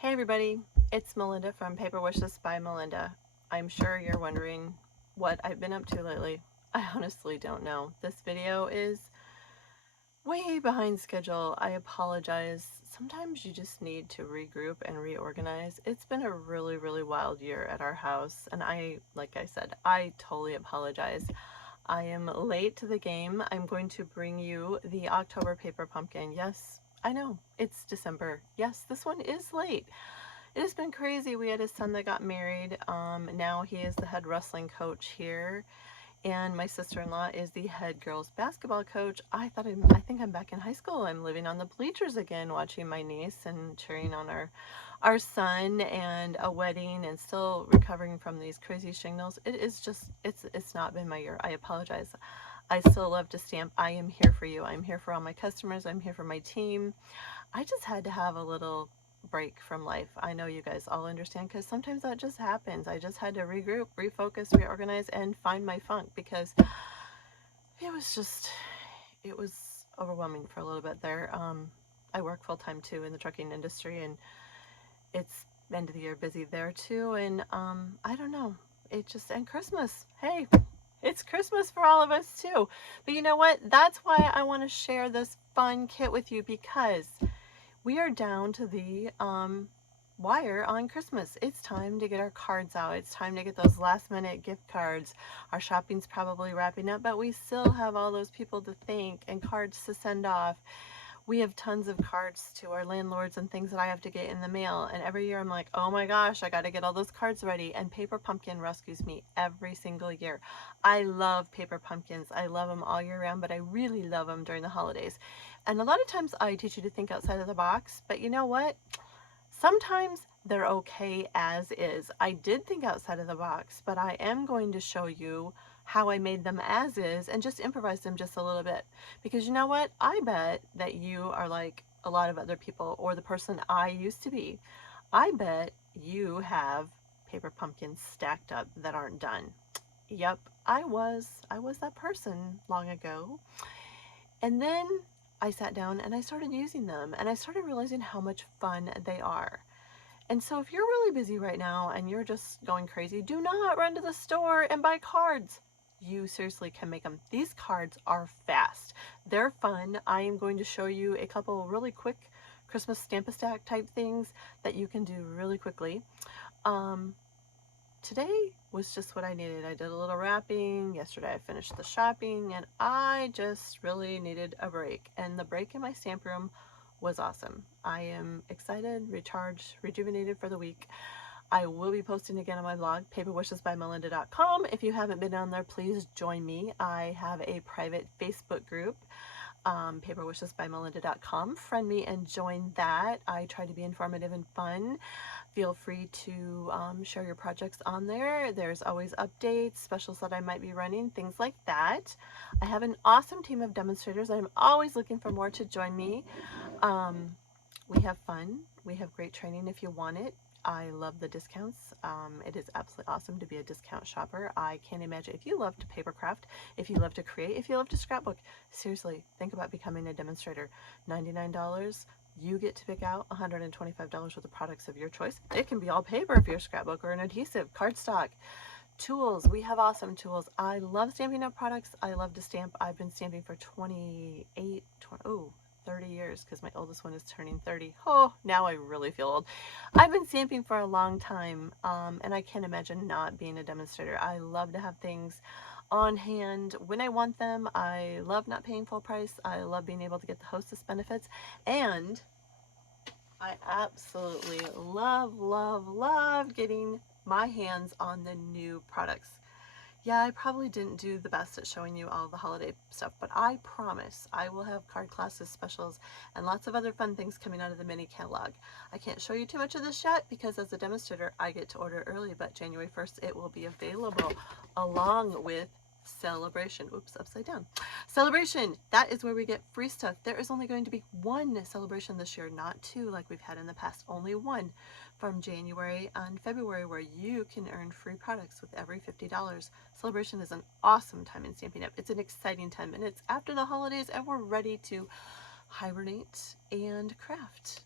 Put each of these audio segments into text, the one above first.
Hey everybody, it's Melinda from Paper Wishes by Melinda. I'm sure you're wondering what I've been up to lately. I honestly don't know. This video is way behind schedule. I apologize. Sometimes you just need to regroup and reorganize. It's been a really wild year at our house, and like I said, I totally apologize. I am late to the game. I'm going to bring you the October Paper Pumpkin. Yes, I know, it's December. Yes, this one is late. It has been crazy. We had a son that got married. Now he is the head wrestling coach here, and my sister-in-law is the head girls basketball coach. I think I'm back in high school. I'm living on the bleachers again, watching my niece and cheering on our son, and a wedding, and still recovering from these crazy shingles. It is just it's not been my year. I apologize. I still love to stamp. I am here for you. I'm here for all my customers. I'm here for my team. I just had to have a little break from life. I know you guys all understand, because sometimes that just happens. I just had to regroup, refocus, reorganize, and find my funk, because it was overwhelming for a little bit there. I work full time too in the trucking industry, and it's end of the year busy there too. And I don't know. And Christmas. Hey, it's Christmas for all of us too. But you know what? That's why I want to share this fun kit with you, because we are down to the wire on Christmas. It's time to get our cards out. It's time to get those last minute gift cards. Our shopping's probably wrapping up, but we still have all those people to thank and cards to send off. We have tons of cards to our landlords and things that I have to get in the mail. And every year I'm like, oh my gosh, I got to get all those cards ready. And Paper Pumpkin rescues me every single year. I love Paper Pumpkins. I love them all year round, but I really love them during the holidays. And a lot of times I teach you to think outside of the box, but you know what? Sometimes they're okay as is. I did think outside of the box, but I am going to show you how I made them as is and just improvise them just a little bit. Because you know what? I bet that you are like a lot of other people, or the person I used to be. I bet you have paper pumpkins stacked up that aren't done. Yep, I was that person long ago. And then I sat down and I started using them, and I started realizing how much fun they are. And so if you're really busy right now and you're just going crazy, do not run to the store and buy cards. You seriously can make them. These cards are fast. They're fun. I am going to show you a couple really quick Christmas Stamp-A-Stack type things that you can do really quickly. Today was just what I needed. I did a little wrapping. Yesterday I finished the shopping, and I just really needed a break. And the break in my stamp room was awesome. I am excited, recharged, rejuvenated for the week. I will be posting again on my blog, paperwishesbymelinda.com. If you haven't been on there, please join me. I have a private Facebook group, paperwishesbymelinda.com. Friend me and join that. I try to be informative and fun. Feel free to share your projects on there. There's always updates, specials that I might be running, things like that. I have an awesome team of demonstrators. I'm always looking for more to join me. We have fun. We have great training if you want it. I love the discounts. It is absolutely awesome to be a discount shopper. I can't imagine, if you love to papercraft, if you love to create, if you love to scrapbook, seriously, think about becoming a demonstrator. $99. You get to pick out $125 worth of products of your choice. It can be all paper if you're a scrapbook, or an adhesive, cardstock. Tools, we have awesome tools. I love Stampin' Up products. I love to stamp. I've been stamping for 30 years, because my oldest one is turning 30. Oh, now I really feel old. I've been stamping for a long time, and I can't imagine not being a demonstrator. I love to have things on hand when I want them. I love not paying full price. I love being able to get the hostess benefits, and I absolutely love getting my hands on the new products. Yeah, I probably didn't do the best at showing you all the holiday stuff, but I promise I will have card classes, specials, and lots of other fun things coming out of the mini catalog. I can't show you too much of this yet, because as a demonstrator I get to order early, but January 1st it will be available, along with Celebration. Oops, upside down. Celebration, that is where we get free stuff. There is only going to be one celebration this year, not two like we've had in the past. Only one, from January and February, where you can earn free products with every $50. Celebration is an awesome time in Stampin' Up. It's an exciting time, and it's after the holidays, and we're ready to hibernate and craft.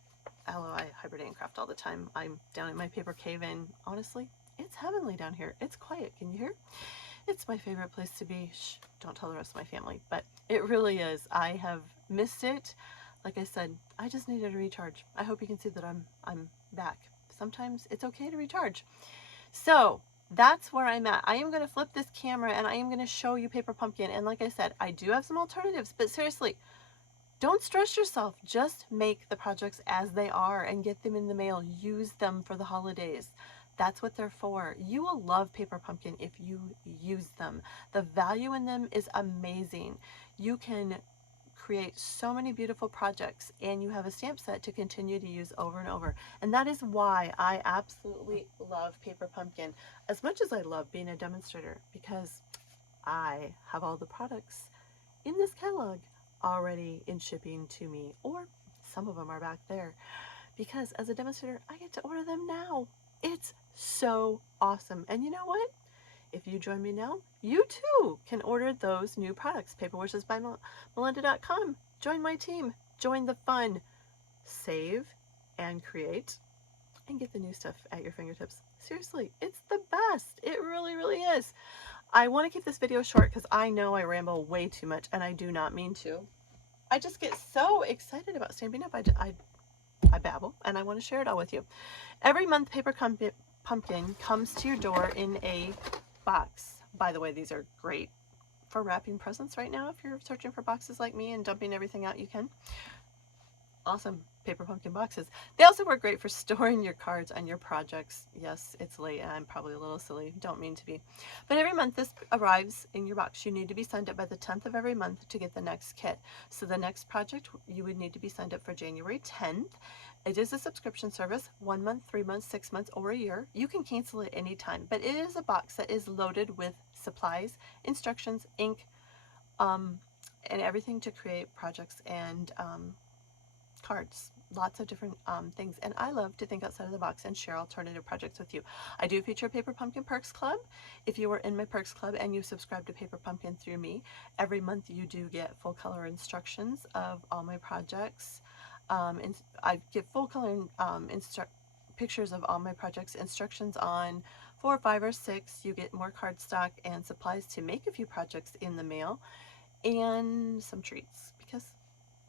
Although I hibernate and craft all the time, I'm down in my paper cave, and honestly, it's heavenly down here. It's quiet. Can you hear? It's my favorite place to be. Shh, don't tell the rest of my family, but it really is. I have missed it. Like I said, I just needed a recharge. I hope you can see that I'm back. Sometimes it's okay to recharge. So that's where I'm at. I am going to flip this camera and I am going to show you Paper Pumpkin. And like I said, I do have some alternatives, but seriously, don't stress yourself. Just make the projects as they are and get them in the mail. Use them for the holidays. That's what they're for. You will love Paper Pumpkin if you use them. The value in them is amazing. You can create so many beautiful projects, and you have a stamp set to continue to use over and over. And that is why I absolutely love Paper Pumpkin as much as I love being a demonstrator, because I have all the products in this catalog already in shipping to me, or some of them are back there, because as a demonstrator I get to order them now. It's so awesome. And you know what? If you join me now, you too can order those new products. Paperwishes by Melinda.com. Join my team. Join the fun. Save and create and get the new stuff at your fingertips. Seriously, it's the best. It really, really is. I want to keep this video short because I know I ramble way too much, and I do not mean to. I just get so excited about Stampin' Up. I babble, and I want to share it all with you. Every month, Paper Pumpkin comes to your door in a box. By the way, these are great for wrapping presents right now. If you're searching for boxes like me and dumping everything out, you can. Awesome Paper Pumpkin boxes. They also work great for storing your cards and your projects. Yes, it's late and I'm probably a little silly. Don't mean to be. But every month this arrives in your box. You need to be signed up by the 10th of every month to get the next kit. So the next project, you would need to be signed up for January 10th. It is a subscription service, 1 month, 3 months, 6 months, or a year. You can cancel it anytime, but it is a box that is loaded with supplies, instructions, ink, and everything to create projects and cards. Lots of different things, and I love to think outside of the box and share alternative projects with you. I do feature Paper Pumpkin Perks Club. If you are in my Perks Club and you subscribe to Paper Pumpkin through me, every month you do get full color instructions of all my projects. And I give full color pictures of all my projects, instructions on 4, 5, or 6. You get more cardstock and supplies to make a few projects in the mail, and some treats, because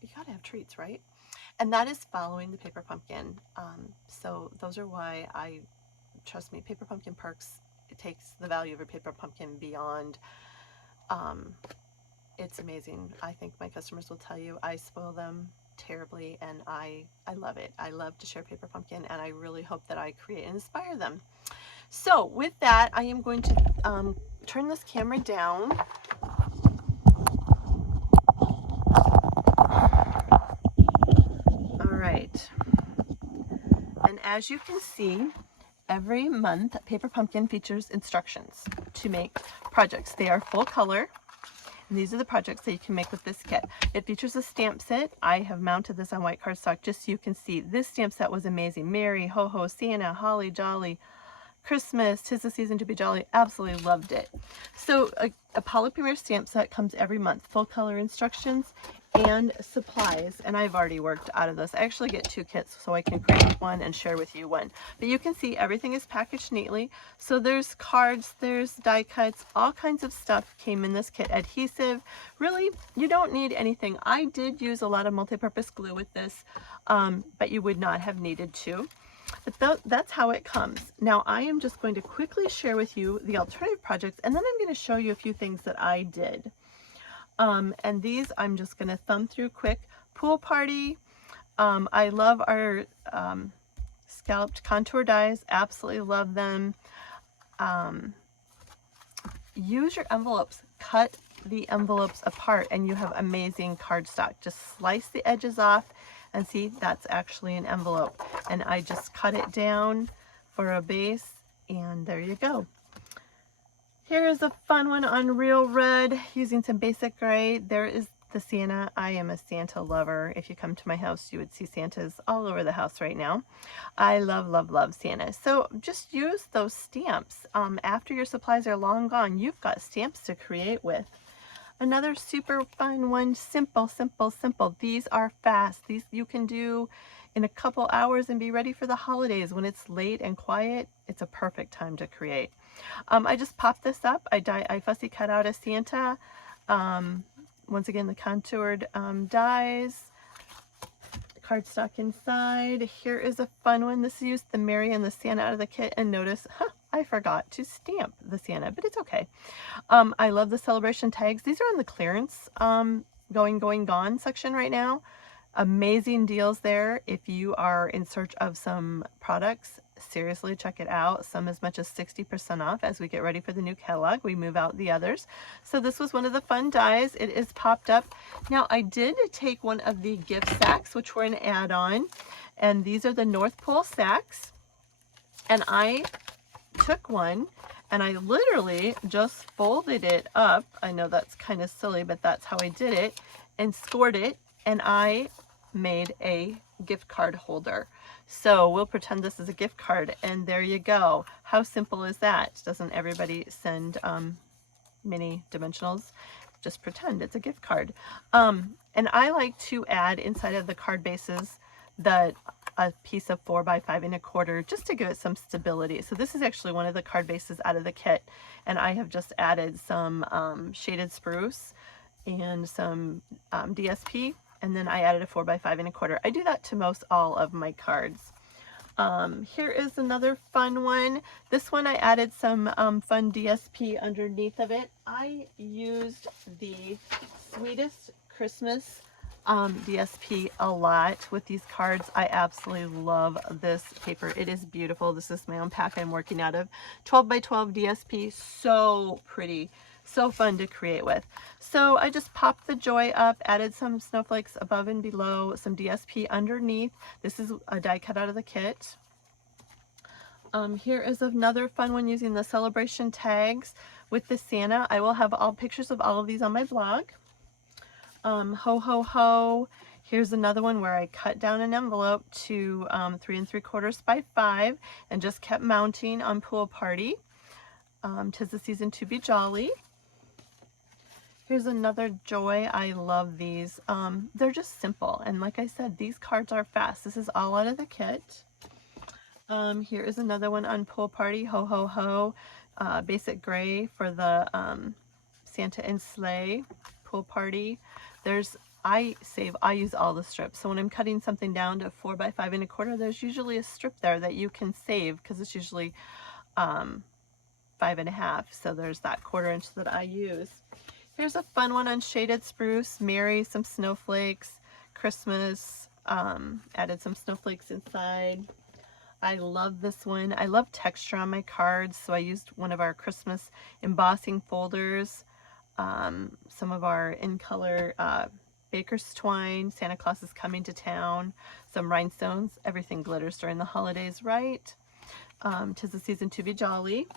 you gotta have treats, right? And that is following the Paper Pumpkin. So those are why trust me, Paper Pumpkin Perks, it takes the value of a Paper Pumpkin beyond. It's amazing. I think my customers will tell you I spoil them terribly, and I love it. I love to share Paper Pumpkin, and I really hope that I create and inspire them. So with that, I am going to turn this camera down. Right. And as you can see, every month Paper Pumpkin features instructions to make projects. They are full color, and these are the projects that you can make with this kit. It features a stamp set. I have mounted this on white cardstock just so you can see. This stamp set was amazing. Merry, Ho-Ho, Santa, Holly, Jolly, Christmas, 'tis the season to be jolly. Absolutely loved it. So a Polymer stamp set comes every month. Full color instructions and supplies, and I've already worked out of this. I actually get 2 kits so I can create one and share with you one. But you can see everything is packaged neatly. So there's cards, there's die cuts, all kinds of stuff came in this kit. Adhesive, really, you don't need anything. I did use a lot of multi-purpose glue with this, but you would not have needed to. But that's how it comes. Now I am just going to quickly share with you the alternative projects, and then I'm going to show you a few things that I did. And these I'm just going to thumb through quick. Pool Party. I love our scalloped contour dies. Absolutely love them. Use your envelopes. Cut the envelopes apart and you have amazing cardstock. Just slice the edges off and see, that's actually an envelope. And I just cut it down for a base, and there you go. Here is a fun one on Real Red using some basic gray. There is the Santa. I am a Santa lover. If you come to my house, you would see Santas all over the house right now. I love, love, love Santa. So just use those stamps. After your supplies are long gone, you've got stamps to create with. Another super fun one, simple, simple, simple. These are fast. These you can do in a couple hours and be ready for the holidays. When it's late and quiet, it's a perfect time to create. I just popped this up. I fussy cut out a Santa. Once again, the contoured dies. Cardstock inside. Here is a fun one. This used the Mary and the Santa out of the kit, and notice, I forgot to stamp the Santa, but it's okay. I love the celebration tags. These are on the clearance going, gone section right now. Amazing deals there. If you are in search of some products, seriously check it out. Some as much as 60% off as we get ready for the new catalog. We move out the others. So this was one of the fun dies. It is popped up. Now I did take one of the gift sacks, which were an add-on, and these are the North Pole sacks. And I took one and I literally just folded it up. I know that's kind of silly, but that's how I did it, and scored it, and I made a gift card holder. So we'll pretend this is a gift card, and there you go. How simple is that? Doesn't everybody send mini dimensionals? Just pretend it's a gift card. And I like to add inside of the card bases a piece of 4x5 1/4 just to give it some stability. So this is actually one of the card bases out of the kit, and I have just added some shaded spruce and some DSP, and then I added a 4x5 1/4. I do that to most all of my cards. Here is another fun one. This one I added some fun DSP underneath of it. I used the Sweetest Christmas DSP a lot with these cards. I absolutely love this paper. It is beautiful. This is my own pack I'm working out of. 12x12 DSP, so pretty, so fun to create with. So I just popped the joy up, added some snowflakes above and below, some DSP underneath. This is a die cut out of the kit. Here is another fun one using the celebration tags with the Santa. I will have all pictures of all of these on my blog. HoHoHo. Here's another one where I cut down an envelope to 3 3/4 by 5 and just kept mounting on Pool Party. 'Tis the season to be jolly. Here's another joy. I love these. They're just simple, and like I said, these cards are fast. This is all out of the kit. Here is another one on Pool Party, HoHoHo, basic gray for the Santa and Sleigh Pool Party. I use all the strips. So when I'm cutting something down to 4x5 1/4, there's usually a strip there that you can save because it's usually 5.5. So there's that 1/4 inch that I use. Here's a fun one on shaded spruce, Mary, some snowflakes, Christmas, added some snowflakes inside. I love this one. I love texture on my cards, so I used one of our Christmas embossing folders, some of our in color baker's twine, Santa Claus is coming to town, some rhinestones. Everything glitters during the holidays, right? 'Tis the season to be jolly.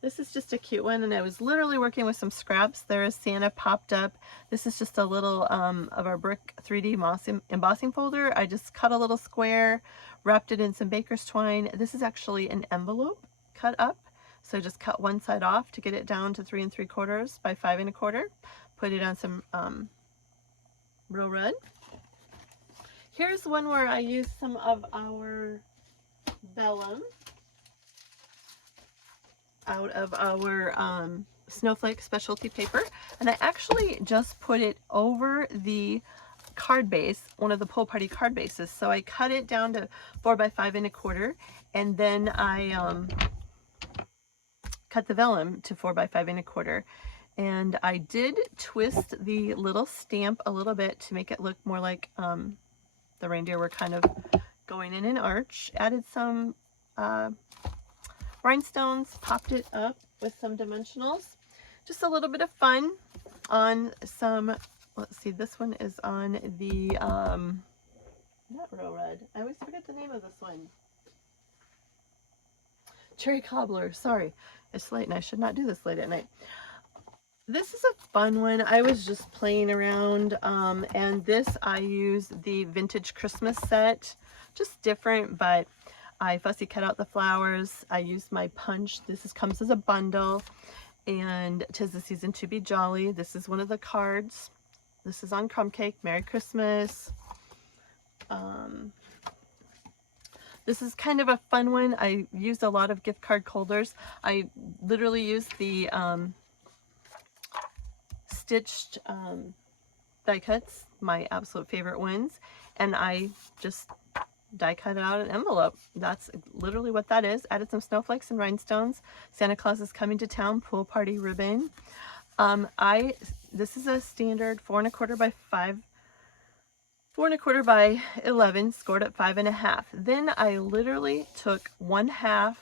This is just a cute one, and I was literally working with some scraps. There is Santa popped up. This is just a little of our brick 3D embossing folder. I just cut a little square, wrapped it in some baker's twine. This is actually an envelope cut up. So I just cut one side off to get it down to 3 3/4 by 5 1/4. Put it on some Real Red. Here's one where I used some of our vellum out of our snowflake specialty paper, and I actually just put it over the card base, one of the Pool Party card bases. So I cut it down to 4x5 1/4, and then I cut the vellum to 4x5 1/4, and I did twist the little stamp a little bit to make it look more like the reindeer were kind of going in an arch. Added some rhinestones, popped it up with some dimensionals. Just a little bit of fun on some, let's see, this one is on the, not Real Red. I always forget the name of this one. Cherry Cobbler, sorry. It's late and I should not do this late at night. This is a fun one. I was just playing around, and this I used the vintage Christmas set. Just different, but I fussy cut out the flowers. I used my punch. This comes as a bundle, and 'Tis the Season to Be Jolly. This is one of the cards. This is on crumb cake. Merry Christmas. This is kind of a fun one. I used a lot of gift card holders. I literally used the stitched die cuts, my absolute favorite ones, and I just die cut out an envelope. That's literally what that is. Added some snowflakes and rhinestones. Santa Claus is Coming to Town pool party ribbon. This is a standard 4 1/4 by 5, 4 1/4 by 11, scored at 5 1/2. Then I literally took 1/2,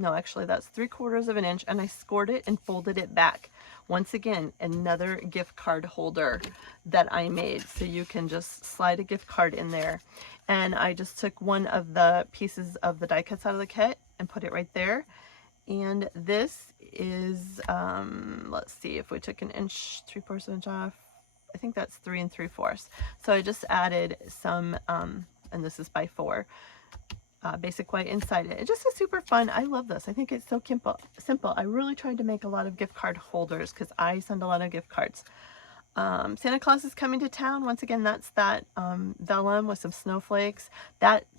no, actually that's 3/4 of an inch, and I scored it and folded it back. Once again, another gift card holder that I made. So you can just slide a gift card in there. And I just took one of the pieces of the die cuts out of the kit and put it right there. And this is, let's see, if we took an inch, 3/4 inch off, I think that's 3 3/4. So I just added some, and this is by 4. Basic white inside it. It's just a super fun. I love this. I think it's so simple. I really tried to make a lot of gift card holders because I send a lot of gift cards. Santa Claus is Coming to Town. Once again, that's that vellum with some snowflakes.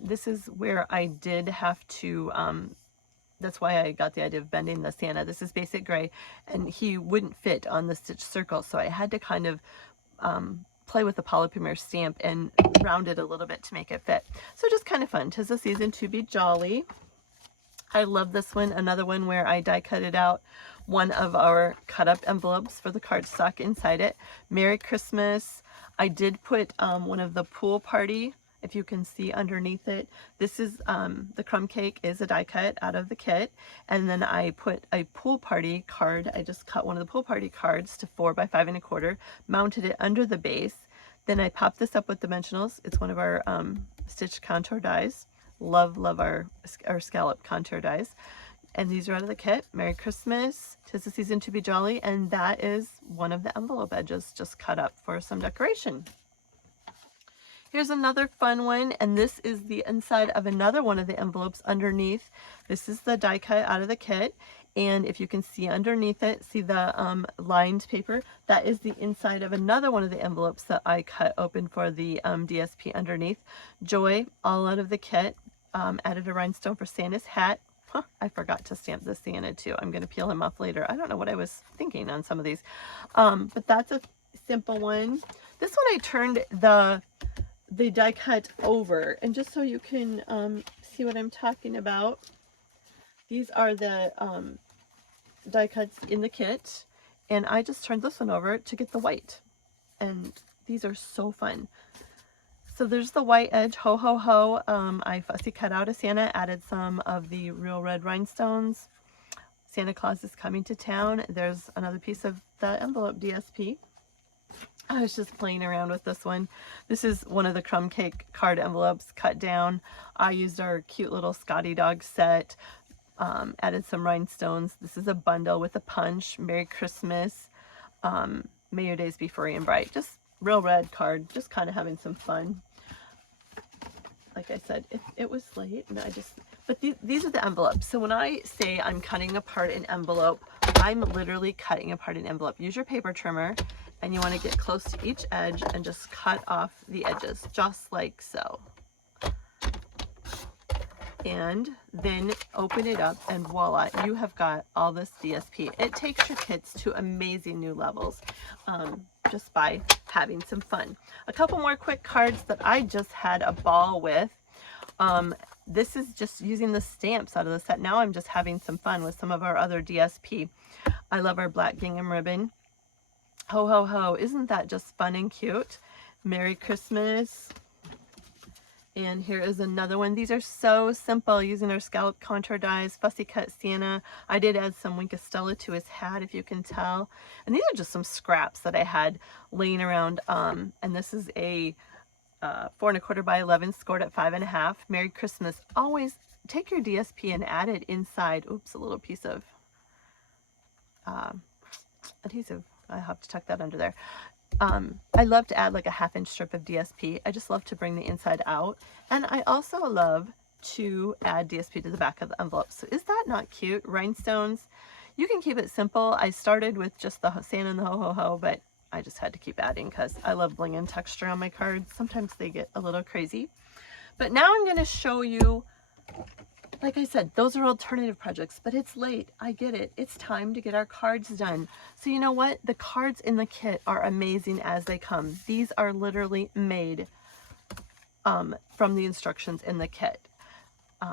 This is where I did have to, that's why I got the idea of bending the Santa. This is basic gray, and he wouldn't fit on the stitch circle, so I had to kind of play with the polymer stamp and round it a little bit to make it fit. So just kind of fun. 'Tis the Season to Be Jolly. I love this one. Another one where I die cut it out one of our cut up envelopes for the cardstock inside it. Merry Christmas. I did put one of the pool party, if you can see underneath it. This is the crumb cake is a die cut out of the kit, and then I put a pool party card. I just cut one of the pool party cards to 4 by 5 1/4, mounted it under the base. Then I popped this up with dimensionals. It's one of our stitched contour dies. Love our scallop contour dies. And these are out of the kit. Merry Christmas. 'Tis the Season to Be Jolly. And that is one of the envelope edges just cut up for some decoration. Here's another fun one, and this is the inside of another one of the envelopes underneath. This is the die cut out of the kit, and if you can see underneath it, see the lined paper? That is the inside of another one of the envelopes that I cut open for the DSP underneath. Joy, all out of the kit. Added a rhinestone for Santa's hat. Huh, I forgot to stamp the Santa too. I'm going to peel him off later. I don't know what I was thinking on some of these. But that's a simple one. This one I turned the die cut over, and just so you can see what I'm talking about, these are the die cuts in the kit, and I just turned this one over to get the white, and these are so fun. So there's the white edge, ho ho ho. I fussy cut out a Santa, added some of the real red rhinestones. Santa Claus is Coming to Town. There's another piece of the envelope DSP. I was just playing around with this one. This is one of the crumb cake card envelopes cut down. I used our cute little Scotty dog set, added some rhinestones. This is a bundle with a punch. Merry Christmas. May your days be furry and bright. Just real red card, just kind of having some fun. Like I said, it was late, and but these are the envelopes. So when I say I'm cutting apart an envelope, I'm literally cutting apart an envelope. Use your paper trimmer, and you want to get close to each edge and just cut off the edges, just like so. And then open it up, and voila, you have got all this DSP. It takes your kits to amazing new levels just by having some fun. A couple more quick cards that I just had a ball with. This is just using the stamps out of the set. Now I'm just having some fun with some of our other DSP. I love our black gingham ribbon. Ho ho ho, isn't that just fun and cute? Merry Christmas. And here is another one. These are so simple, using our scallop contour dies, fussy cut Santa. I did add some Wink of Stella to his hat, if you can tell. And these are just some scraps that I had laying around. And this is a 4 1/4 by 11, scored at 5 1/2. Merry Christmas. Always take your DSP and add it inside. Oops, a little piece of adhesive. I have to tuck that under there. I love to add like a 1/2 inch strip of DSP. I just love to bring the inside out. And I also love to add DSP to the back of the envelope. So is that not cute? Rhinestones. You can keep it simple. I started with just the Santa and the Ho-Ho-Ho, but I just had to keep adding because I love bling and texture on my cards. Sometimes they get a little crazy. But now I'm going to show you, like I said, those are alternative projects, but it's late. I get it. It's time to get our cards done. So you know what? The cards in the kit are amazing as they come. These are literally made from the instructions in the kit.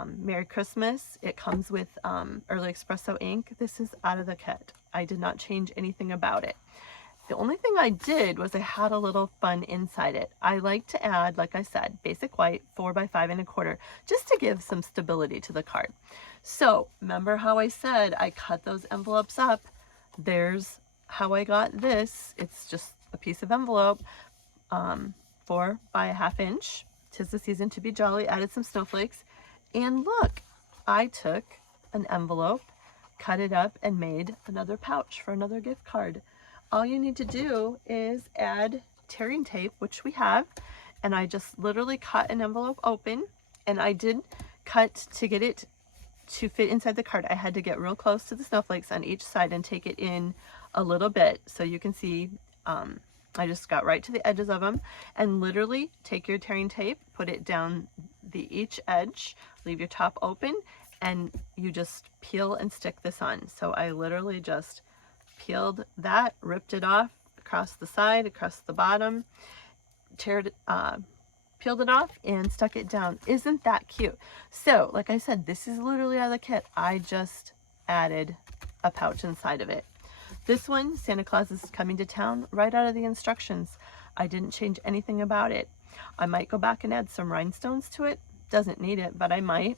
Merry Christmas. It comes with Early Espresso ink. This is out of the kit. I did not change anything about it. The only thing I did was I had a little fun inside it. I like to add, like I said, basic white 4 by 5 1/4, just to give some stability to the card. So remember how I said I cut those envelopes up? There's how I got this. It's just a piece of envelope, 4 by 1/2 inch. 'Tis the season to be jolly. Added some snowflakes. And look, I took an envelope, cut it up, and made another pouch for another gift card. All you need to do is add tearing tape, which we have, and I just literally cut an envelope open, and I did cut to get it to fit inside the card. I had to get real close to the snowflakes on each side and take it in a little bit so you can see. I just got right to the edges of them, and literally take your tearing tape, put it down each edge, leave your top open, and you just peel and stick this on. So I literally just peeled that, ripped it off across the side, across the bottom, peeled it off, and stuck it down. Isn't that cute? So like I said, this is literally out of the kit. I just added a pouch inside of it. This one, Santa Claus is coming to town, right out of the instructions. I didn't change anything about it. I might go back and add some rhinestones to it. Doesn't need it, but I might.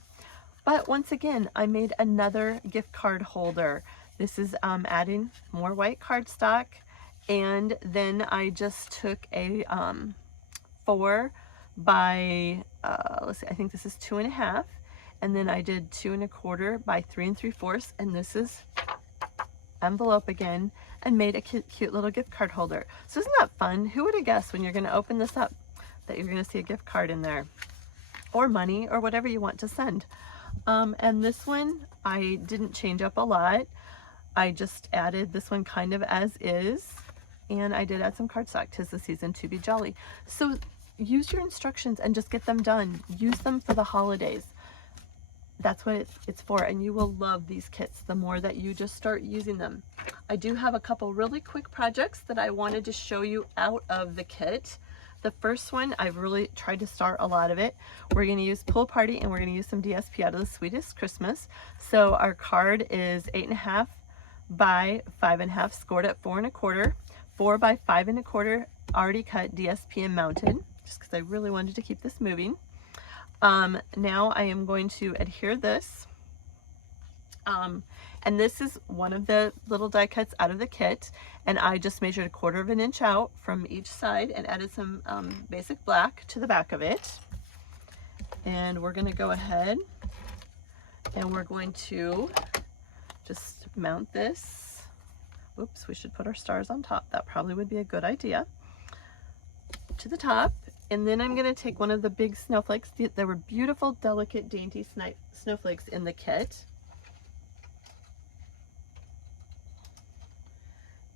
But once again, I made another gift card holder. This is adding more white cardstock, and then I just took a 4 by, let's see, I think this is 2 1/2, and then I did 2 1/4 by 3 3/4, and this is envelope again, and made a cute little gift card holder. So isn't that fun? Who would have guessed when you're going to open this up that you're going to see a gift card in there, or money, or whatever you want to send. And this one, I didn't change up a lot. I just added this one kind of as is, and I did add some cardstock. 'Tis the season to be jolly. So use your instructions and just get them done. Use them for the holidays. That's what it's for, and you will love these kits the more that you just start using them. I do have a couple really quick projects that I wanted to show you out of the kit. The first one, I've really tried to start a lot of it. We're going to use Pool Party, and we're going to use some DSP out of the Sweetest Christmas. So our card is 8 1/2 by 5 1/2, scored at 4 1/4, 4 by 5 1/4, already cut, DSP and mounted, just because I really wanted to keep this moving. Now I am going to adhere this. And this is one of the little die cuts out of the kit, and I just measured 1/4 of an inch out from each side and added some basic black to the back of it. And we're going to go ahead and we're going to just mount this. Oops, we should put our stars on top. That probably would be a good idea. To the top. And then I'm going to take one of the big snowflakes. There were beautiful, delicate, dainty snowflakes in the kit.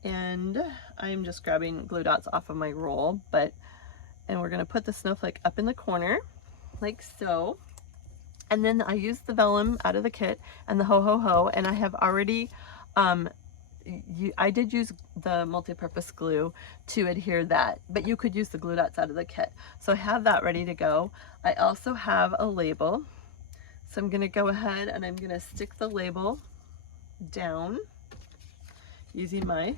And I'm just grabbing glue dots off of my roll, and we're going to put the snowflake up in the corner, like so. And then I used the vellum out of the kit and the HoHoHo, and I have already, I did use the multi-purpose glue to adhere that, but you could use the glue dots out of the kit. So I have that ready to go. I also have a label. So I'm going to go ahead and I'm going to stick the label down using my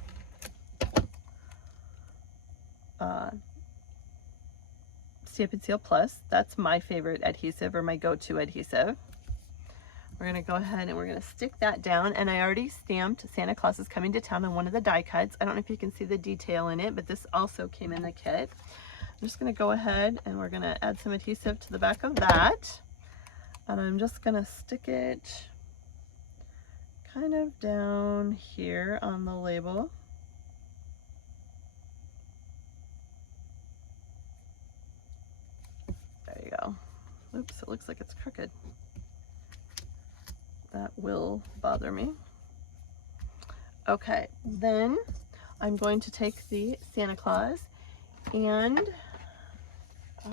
Stampin' Seal Plus. That's my favorite adhesive, or my go-to adhesive. We're going to go ahead and we're going to stick that down, and I already stamped Santa Claus is Coming to Town on one of the die cuts. I don't know if you can see the detail in it, but this also came in the kit. I'm just going to go ahead and we're going to add some adhesive to the back of that, and I'm just going to stick it kind of down here on the label. There you go. Oops, it looks like it's crooked. That will bother me. Okay, then I'm going to take the Santa Claus and,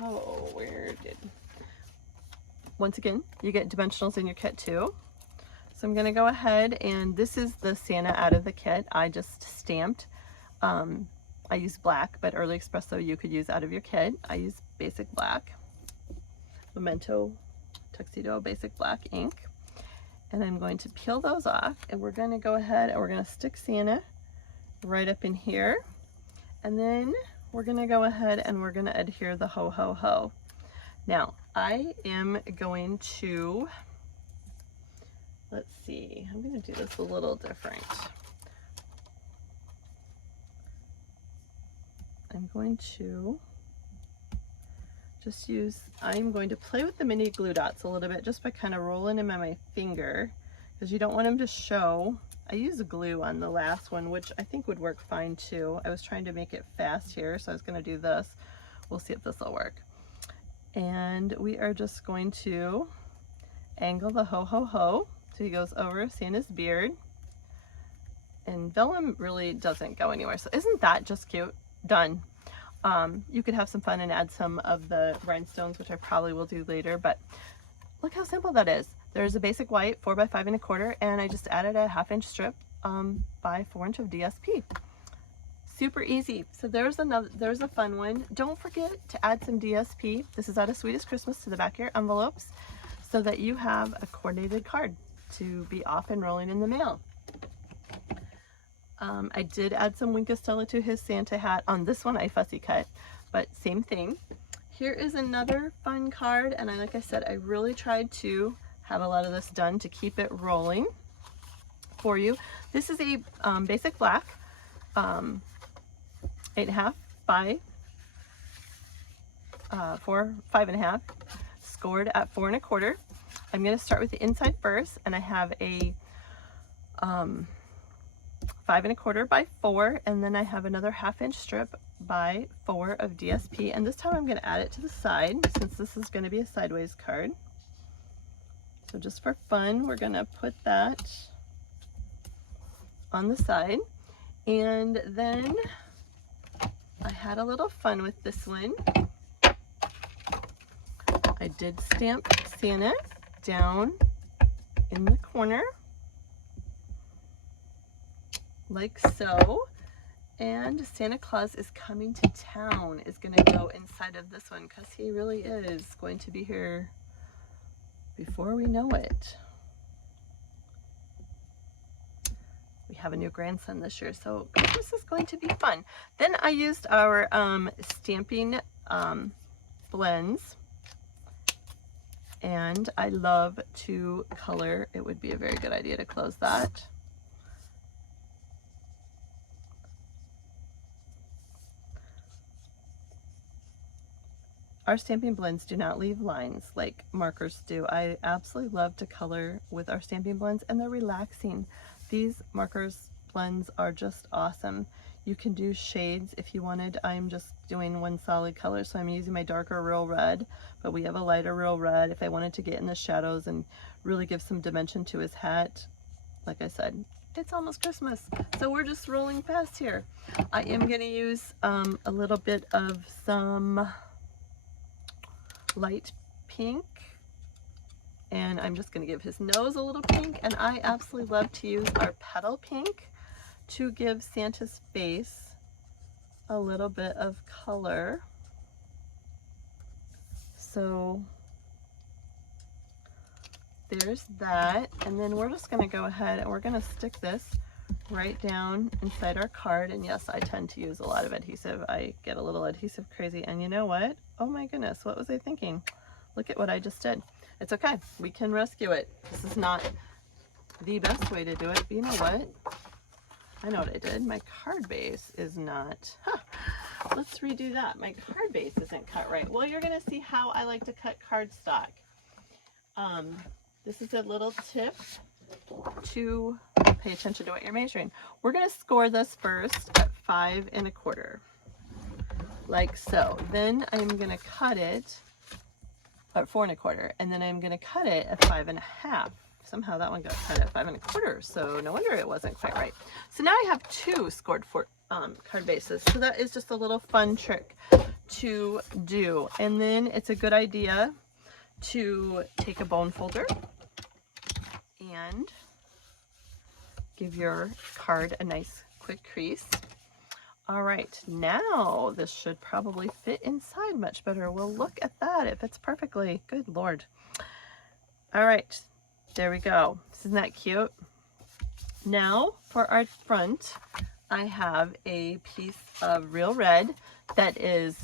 oh, once again, you get dimensionals in your kit too. So I'm gonna go ahead, and this is the Santa out of the kit. I just stamped. I use black, but Early Espresso you could use out of your kit. I use basic black, Memento Tuxedo basic black ink. And I'm going to peel those off, and we're gonna go ahead and we're gonna stick Santa right up in here. And then we're gonna go ahead and we're gonna adhere the Ho Ho Ho. Now, I am going to, let's see, I'm gonna do this a little different. I'm going to just I'm going to play with the mini glue dots a little bit just by kind of rolling them on my finger, because you don't want them to show. I used glue on the last one, which I think would work fine too. I was trying to make it fast here, so I was going to do this. We'll see if this will work. And we are just going to angle the Ho Ho Ho so he goes over Santa's beard. And vellum really doesn't go anywhere, so isn't that just cute? Done. You could have some fun and add some of the rhinestones, which I probably will do later, but look how simple that is. There's a basic white 4 by 5 1/4, and I just added a 1/2 strip by 4 of DSP. Super easy. So there's a fun one. Don't forget to add some DSP. This is out of Sweetest Christmas to the back of your envelopes so that you have a coordinated card to be off and rolling in the mail. I did add some Wink of Stella to his Santa hat. On this one I fussy cut, but same thing. Here is another fun card, and like I said, I really tried to have a lot of this done to keep it rolling for you. This is a basic black, 8 1/2 by 5 1/2, scored at 4 1/4. I'm going to start with the inside first, and I have a 5 1/4 by 4, and then I have another 1/2 inch strip by 4 of DSP, and this time I'm going to add it to the side since this is going to be a sideways card. So just for fun, we're going to put that on the side. And then I had a little fun with this one. I did stamp Santa down in the corner like so, and Santa Claus is coming to town is going to go inside of this one because he really is going to be here before we know it. We have a new grandson this year, so Christmas is going to be fun. Then I used our stamping blends, and I love to color. It would be a very good idea to close that. Our stamping blends do not leave lines like markers do. I absolutely love to color with our stamping blends, and they're relaxing. These markers blends are just awesome. You can do shades if you wanted. I'm just doing one solid color, so I'm using my darker Real Red, but we have a lighter Real Red if I wanted to get in the shadows and really give some dimension to his hat. Like I said, it's almost Christmas, so we're just rolling fast here. I am going to use a little bit of some light pink, and I'm just going to give his nose a little pink, and I absolutely love to use our petal pink to give Santa's face a little bit of color. So there's that, and then we're just going to go ahead and we're going to stick this right down inside our card. And yes, I tend to use a lot of adhesive. I get a little adhesive crazy, and you know what? Oh my goodness, what was I thinking? Look at what I just did. It's okay, we can rescue it. This is not the best way to do it, but you know what? I know what I did. My card base is not, let's redo that. My card base isn't cut right. Well, you're gonna see how I like to cut cardstock. This is a little tip to pay attention to what you're measuring. We're gonna score this first at 5 1/4, like so. Then I'm gonna cut it at 4 1/4, and then I'm gonna cut it at 5 1/2. somehow that one got cut at 5 1/4, so no wonder it wasn't quite right. So now I have 2 scored for card bases. So that is just a little fun trick to do. And then it's a good idea to take a bone folder and give your card a nice quick crease. All right, now this should probably fit inside much better. Well, look at that, it fits perfectly. Good Lord. All right, there we go. Isn't that cute? Now for our front, I have a piece of real red that is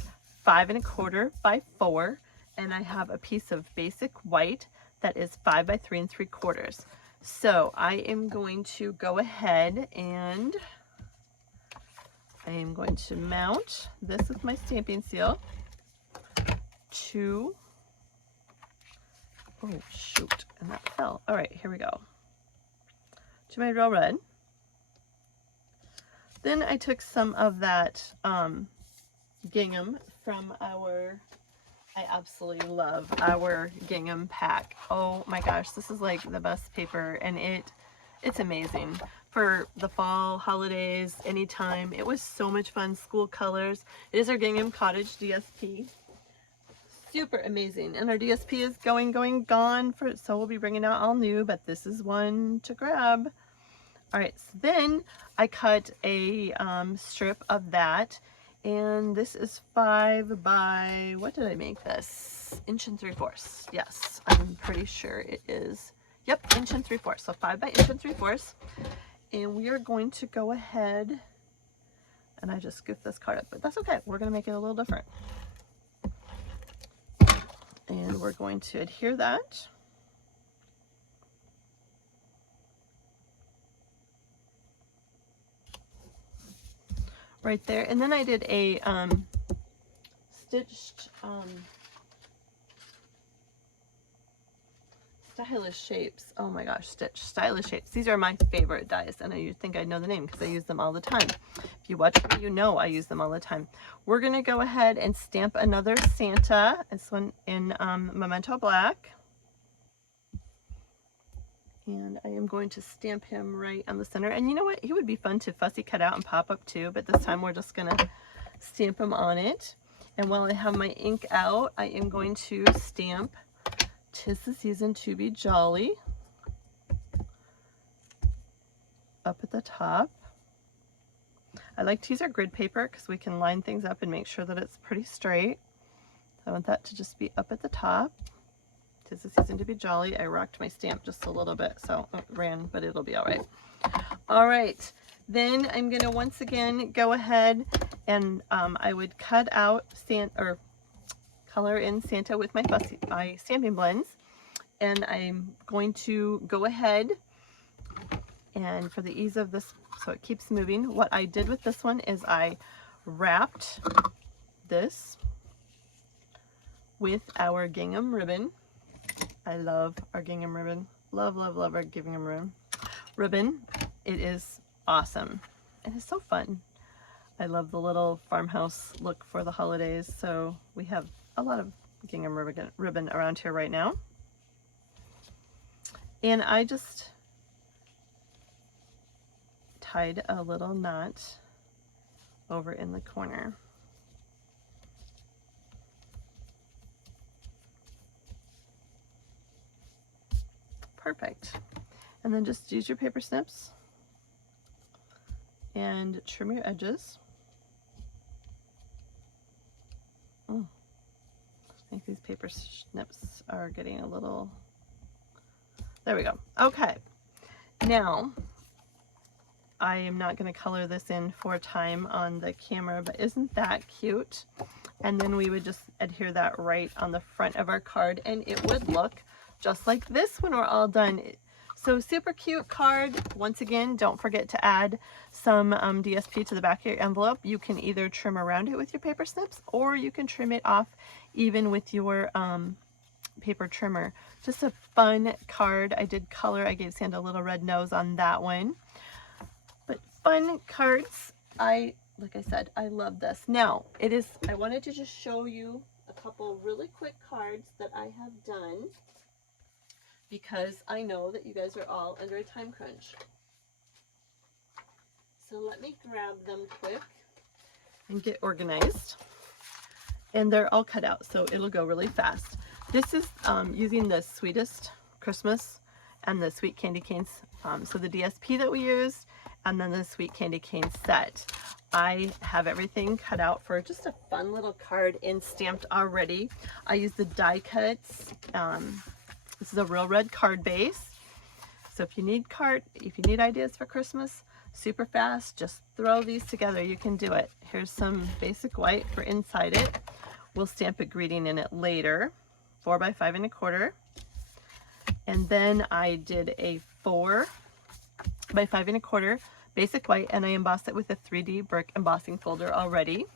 5 1/4 by 4, and I have a piece of basic white that is 5 by 3 3/4. So I am going to go ahead and I am going to mount this with my stamping seal to, oh shoot, and that fell. All right, here we go. To my real red. Then I took some of that gingham from our, I absolutely love our gingham pack. Oh my gosh, this is like the best paper, and it's amazing for the fall, holidays, anytime. It was so much fun. School colors. It is our Gingham Cottage DSP. Super amazing. And our DSP is gone, so we'll be bringing out all new, but this is one to grab. All right, so then I cut a strip of that, and this is 5 by, what did I make this? 1 3/4. Yes, I'm pretty sure it is. Yep, 1 3/4. So 5 by 1 3/4. And we are going to go ahead, and I just scooped this card up, but that's okay. We're going to make it a little different. And we're going to adhere that. Right there. And then I did a stitched stylish shapes. Oh my gosh, stitch stylish shapes. These are my favorite dies, and I think I know the name because I use them all the time. If you watch me, you know I use them all the time. We're gonna go ahead and stamp another Santa. This one in Memento Black. And I am going to stamp him right on the center. And you know what? He would be fun to fussy cut out and pop up too, but this time we're just gonna stamp him on it. And while I have my ink out, I am going to stamp "'Tis the Season to be Jolly" up at the top. I like to use our grid paper because we can line things up and make sure that it's pretty straight. I want that to just be up at the top. "'Tis the season to be jolly." I rocked my stamp just a little bit, so it ran, but it'll be all right. All right, then I'm gonna once again go ahead and I would cut out color in Santa with my stamping blends, and I'm going to go ahead and, for the ease of this, so it keeps moving, what I did with this one is I wrapped this with our gingham ribbon. I love our gingham ribbon. Love, love, love our gingham ribbon. It is awesome. It is so fun. I love the little farmhouse look for the holidays, so we have a lot of gingham ribbon around here right now. And I just tied a little knot over in the corner. Perfect. And then just use your paper snips and trim your edges. I think these paper snips are getting a little, there we go. Okay, now I am not going to color this in for time on the camera, but isn't that cute? And then we would just adhere that right on the front of our card, and it would look just like this when we're all done. So super cute card. Once again, don't forget to add some DSP to the back of your envelope. You can either trim around it with your paper snips, or you can trim it off even with your paper trimmer. Just a fun card. I did color. I gave Santa a little red nose on that one. But fun cards. Like I said, I love this. Now, I wanted to just show you a couple really quick cards that I have done. because I know that you guys are all under a time crunch. So let me grab them quick and get organized. And they're all cut out, so it'll go really fast. This is using the Sweetest Christmas and the Sweet Candy Canes. So the DSP that we used, and then the Sweet Candy Cane set. I have everything cut out for just a fun little card and stamped already. I use the die cuts. This is a real red card base. So if you need ideas for Christmas, super fast, just throw these together. You can do it. Here's some basic white for inside it. We'll stamp a greeting in it later, 4 by 5 1/4. And then I did a 4 by 5 1/4 basic white, and I embossed it with a 3D brick embossing folder already.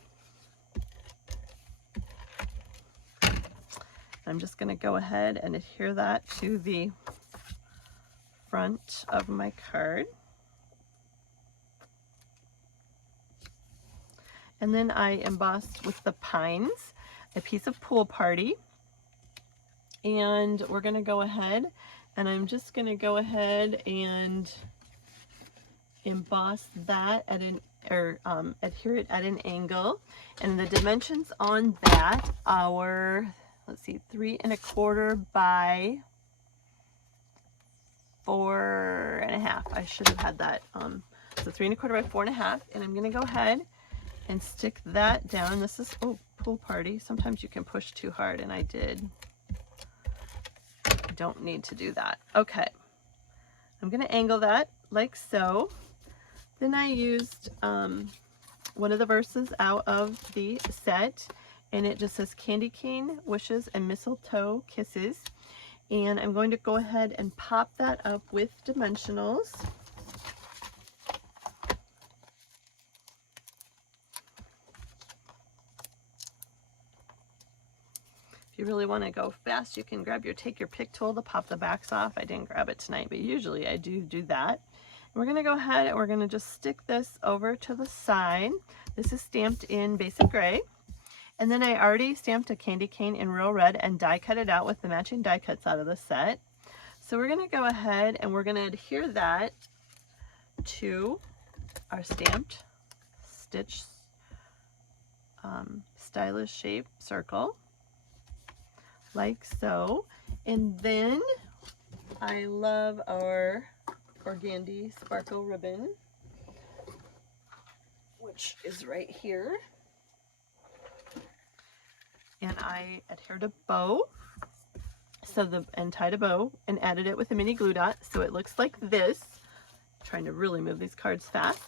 I'm just going to go ahead and adhere that to the front of my card. And then I embossed with the pines a piece of Pool Party. And we're going to go ahead, and I'm just going to go ahead and emboss that at adhere it at an angle. And the dimensions on that are, let's see, 3 1/4 by 4 1/2. I should have had that. So 3 1/4 by 4 1/2. And I'm going to go ahead and stick that down. This is, oh, Pool Party. Sometimes you can push too hard, and I did. I don't need to do that. Okay. I'm going to angle that like so. Then I used one of the verses out of the set, and it just says Candy Cane Wishes and Mistletoe Kisses. And I'm going to go ahead and pop that up with dimensionals. If you really want to go fast, you can take your pick tool to pop the backs off. I didn't grab it tonight, but usually I do that. And we're going to go ahead and we're going to just stick this over to the side. This is stamped in basic gray. And then I already stamped a candy cane in real red and die cut it out with the matching die cuts out of the set. So we're going to go ahead and we're going to adhere that to our stamped stitch stylish shape circle, like so. And then I love our Organdy sparkle ribbon, which is right here. And I adhered a bow, and tied a bow and added it with a mini glue dot, so it looks like this. I'm trying to really move these cards fast.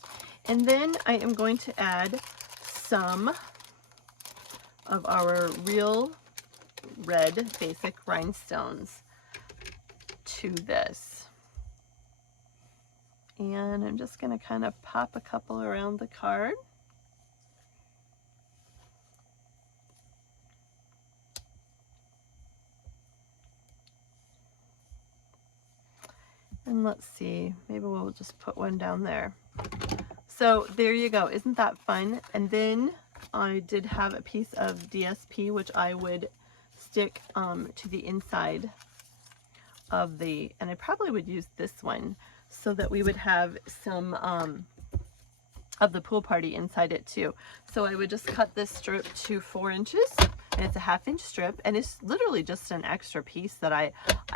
And then I am going to add some of our real red basic rhinestones to this. And I'm just going to kind of pop a couple around the card. And let's see, maybe we'll just put one down there. So there you go. Isn't that fun? And then I did have a piece of DSP, which I would stick to the inside of the, and I probably would use this one so that we would have some of the Pool Party inside it too. So I would just cut this strip to 4 inches, and it's a 1/2 inch strip, and it's literally just an extra piece that I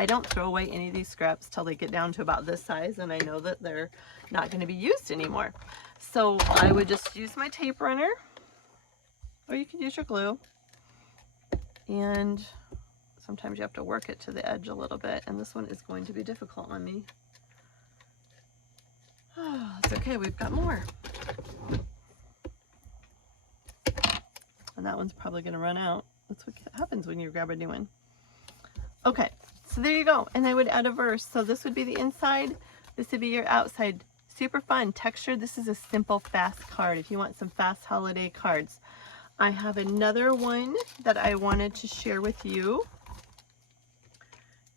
don't throw away any of these scraps till they get down to about this size, and I know that they're not going to be used anymore. So I would just use my tape runner, or you could use your glue, and sometimes you have to work it to the edge a little bit, and this one is going to be difficult on me. Oh, it's okay, we've got more. And that one's probably going to run out. That's what happens when you grab a new one. Okay, so there you go. And I would add a verse. So this would be the inside. This would be your outside. Super fun texture. This is a simple, fast card if you want some fast holiday cards. I have another one that I wanted to share with you.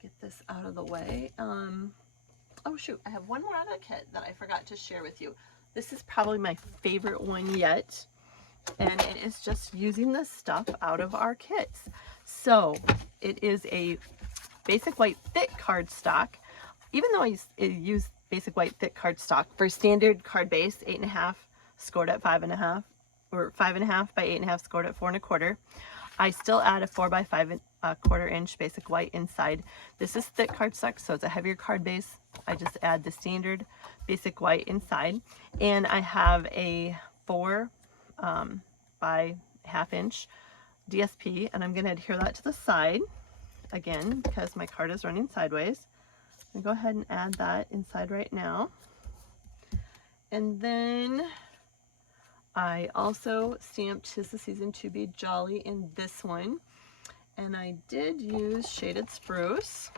Get this out of the way. Oh shoot, I have one more out of the kit that I forgot to share with you. This is probably my favorite one yet, and it is just using the stuff out of our kits. So it is a basic white thick cardstock. Even though I use basic white thick cardstock for standard card base, 8.5, scored at 5.5, or 5.5 by 8.5, scored at 4.25. I still add a 4 by 5.25 inch basic white inside. This is thick cardstock, so it's a heavier card base. I just add the standard basic white inside, and I have a 4 by 1/2 inch DSP, and I'm going to adhere that to the side again because my card is running sideways. I'm going to go ahead and add that inside right now. And then I also stamped "'Tis the Season to Be Jolly" in this one, and I did use shaded spruce.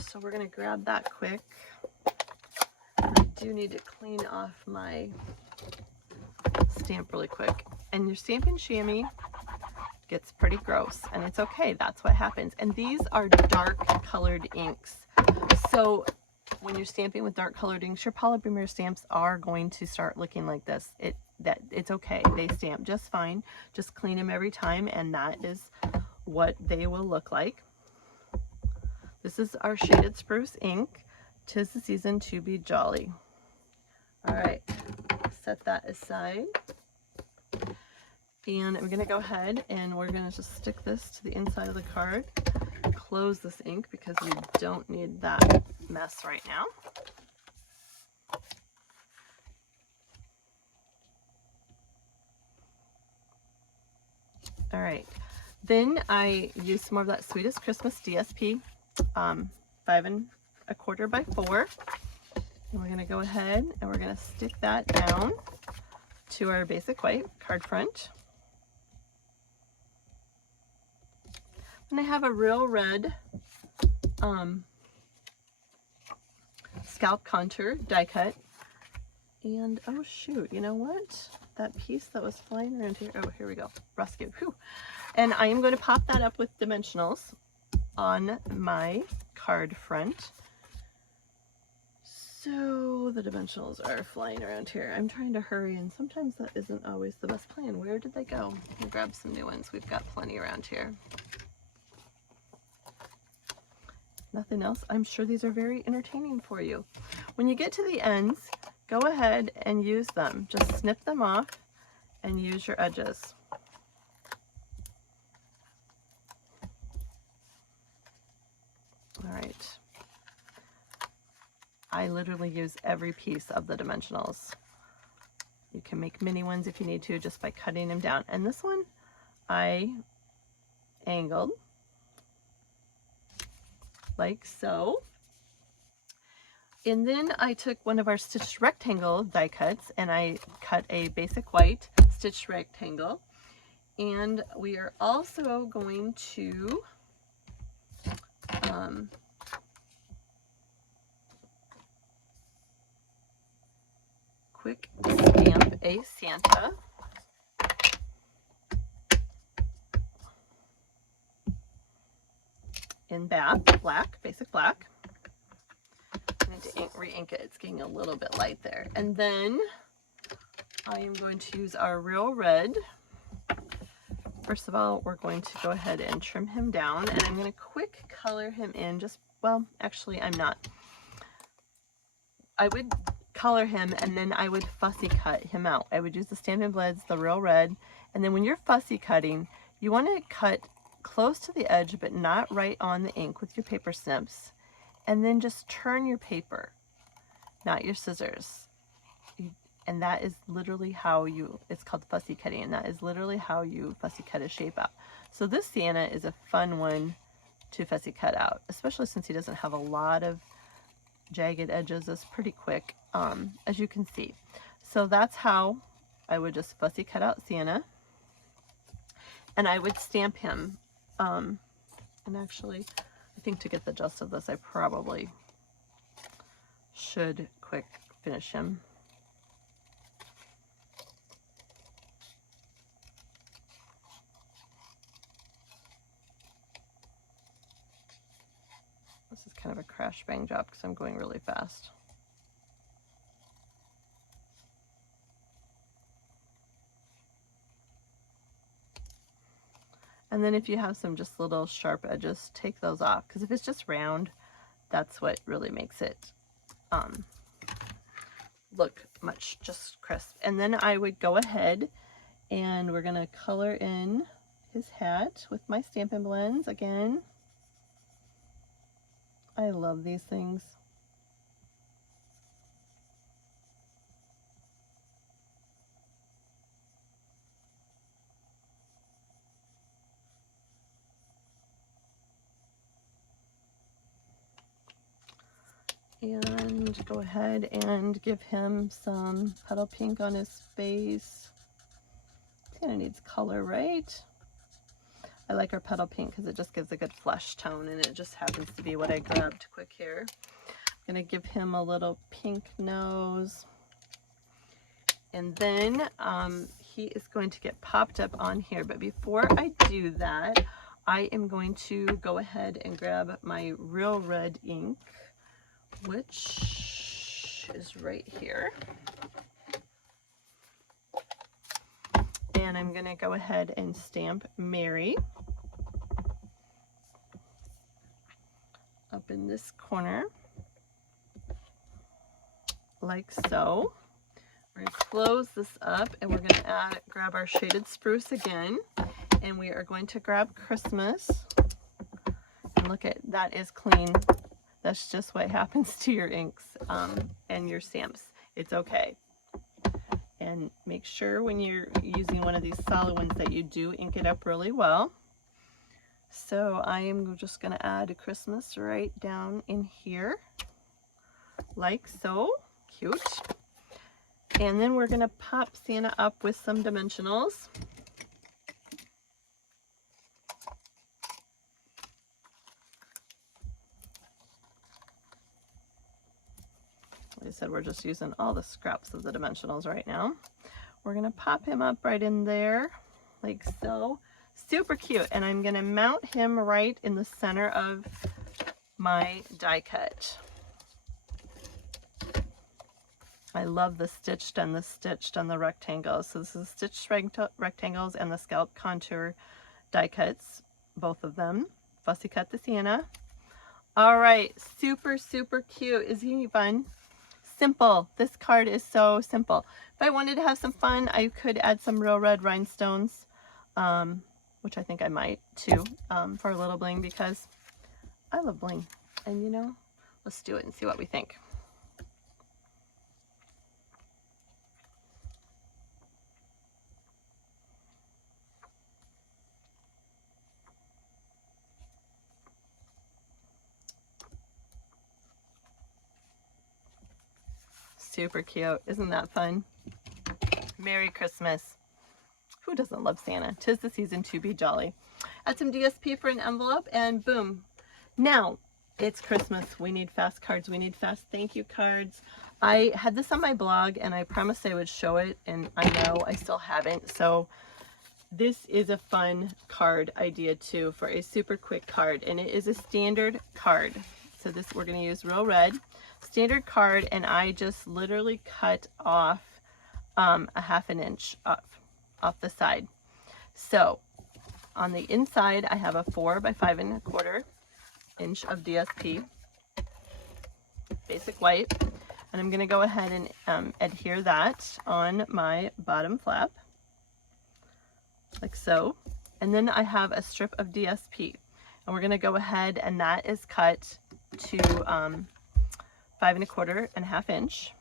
So we're going to grab that quick. I do need to clean off my stamp really quick. And your Stampin' Chamois gets pretty gross, and it's okay, that's what happens. And these are dark colored inks. So when you're stamping with dark colored inks, your polymer stamps are going to start looking like this. It's okay, they stamp just fine. Just clean them every time, and that is what they will look like. This is our shaded spruce ink, "'Tis the Season to Be Jolly." All right, set that aside. And I'm going to go ahead and we're going to just stick this to the inside of the card. Close this ink because we don't need that mess right now. All right, then I use some more of that Sweetest Christmas DSP, 5.25 by 4. And we're going to go ahead and we're going to stick that down to our basic white card front. And I have a real red scalp contour die cut. And oh shoot, you know what? That piece that was flying around here, oh, here we go, rescue. Whew. And I am going to pop that up with dimensionals on my card front. So the dimensionals are flying around here. I'm trying to hurry, and sometimes that isn't always the best plan. Where did they go? We'll grab some new ones. We've got plenty around here. Nothing else. I'm sure these are very entertaining for you. When you get to the ends, go ahead and use them. Just snip them off and use your edges. All right. I literally use every piece of the dimensionals. You can make mini ones if you need to just by cutting them down. And this one I angled like so. And then I took one of our stitched rectangle die cuts and I cut a basic white stitched rectangle. And we are also going to quick stamp a Santa. In black, basic black. I need to re-ink it. It's getting a little bit light there. And then I am going to use our real red. First of all, we're going to go ahead and trim him down, and I'm going to quick color him in. Just, well, actually, I'm not. I would color him, and then I would fussy cut him out. I would use the Stampin' Blends, the real red, and then when you're fussy cutting, you want to cut close to the edge, but not right on the ink with your paper snips. And then just turn your paper, not your scissors. And that is literally how it's called fussy cutting, and that is literally how you fussy cut a shape out. So this Santa is a fun one to fussy cut out, especially since he doesn't have a lot of jagged edges. It's pretty quick, as you can see. So that's how I would just fussy cut out Santa. And I would stamp him. And actually, I think to get the gist of this, I probably should quick finish him. This is kind of a crash bang job because I'm going really fast. And then if you have some just little sharp edges, take those off, because if it's just round, that's what really makes it look much just crisp. And then I would go ahead and we're gonna color in his hat with my Stampin' Blends again. I love these things. And go ahead and give him some petal pink on his face. He kind of needs color, right? I like our petal pink because it just gives a good flesh tone, and it just happens to be what I grabbed quick here. I'm gonna give him a little pink nose. And then he is going to get popped up on here. But before I do that, I am going to go ahead and grab my Real Red ink, which is right here. And I'm going to go ahead and stamp Mary up in this corner, like so. We're going to close this up, and we're going to grab our shaded spruce again, and we are going to grab Christmas. And look at that, is clean. That's just what happens to your inks and your stamps. It's okay. And make sure when you're using one of these solid ones that you do ink it up really well. So I am just going to add a Christmas right down in here, like so. Cute. And then we're going to pop Santa up with some dimensionals. Like I said, we're just using all the scraps of the dimensionals right now. We're going to pop him up right in there, like so. Super cute. And I'm going to mount him right in the center of my die cut. I love the stitched and the rectangles. So this is stitched rectangles and the scallop contour die cuts, both of them. Fussy cut the Sienna. All right, super, super cute. Isn't he fun? Simple. This card is so simple. If I wanted to have some fun, I could add some Real Red rhinestones, which I think I might too, for a little bling, because I love bling. And you know, let's do it and see what we think. Super cute. Isn't that fun? Merry Christmas. Who doesn't love Santa? 'Tis the season to be jolly. Add some DSP for an envelope, and boom. Now, it's Christmas. We need fast cards. We need fast thank you cards. I had this on my blog, and I promised I would show it, and I know I still haven't. So this is a fun card idea too for a super quick card, and it is a standard card. So this, we're going to use Real Red standard card, and I just literally cut off a ½ inch off the side. So on the inside, I have a 4 by 5 1/4 inch of DSP, basic white, and I'm going to go ahead and adhere that on my bottom flap, like so. And then I have a strip of DSP, and we're going to go ahead, and that is cut to 5 1/4 and ½ inch.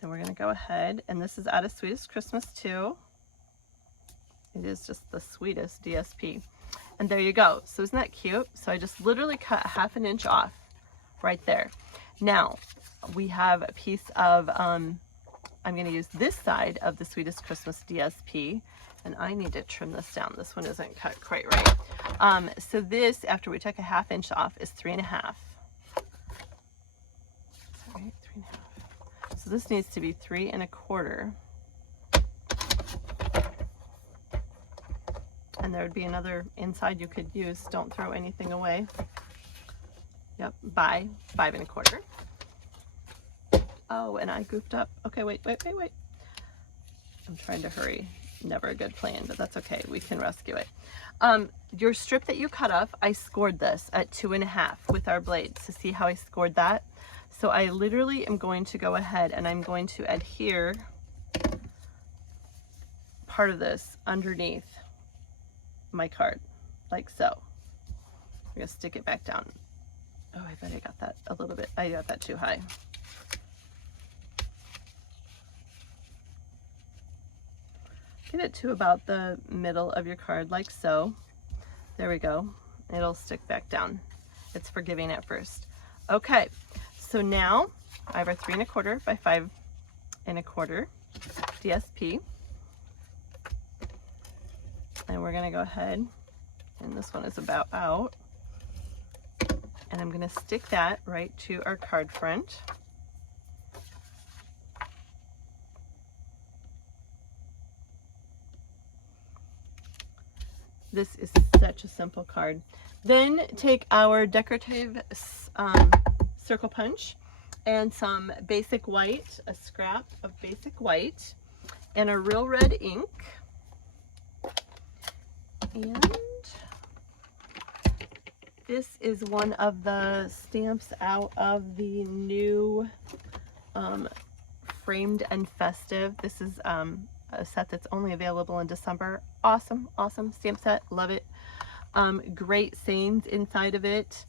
And we're going to go ahead, and this is out of Sweetest Christmas too. It is just the sweetest DSP. And there you go. So isn't that cute? So I just literally cut ½ inch off right there. Now we have a piece of, I'm going to use this side of the Sweetest Christmas DSP, and I need to trim this down. This one isn't cut quite right. So this, after we took a ½ inch off, is 3 1/2. Is that right? 3 1/2. So this needs to be 3 1/4. And there would be another inside you could use. Don't throw anything away. Yep, by 5 1/4. Oh, and I goofed up. Okay, wait. I'm trying to hurry. Never a good plan, but that's okay. We can rescue it. Your strip that you cut off, I scored this at 2.5 with our blades to see how I scored that. So I literally am going to go ahead and I'm going to adhere part of this underneath my card, like so. I'm gonna stick it back down. Oh, I bet I got that a little bit. I got that too high. Get it to about the middle of your card, like so. There we go. It'll stick back down. It's forgiving at first. Okay, so now I have our 3 1/4 by 5 1/4 DSP. And we're gonna go ahead, and this one is about out. And I'm gonna stick that right to our card front. This is such a simple card. Then take our decorative circle punch and some basic white, a scrap of basic white, and a real red ink. And this is one of the stamps out of the new Framed and Festive. This is a set that's only available in December. Awesome, awesome stamp set. Love it. Great sayings inside of it.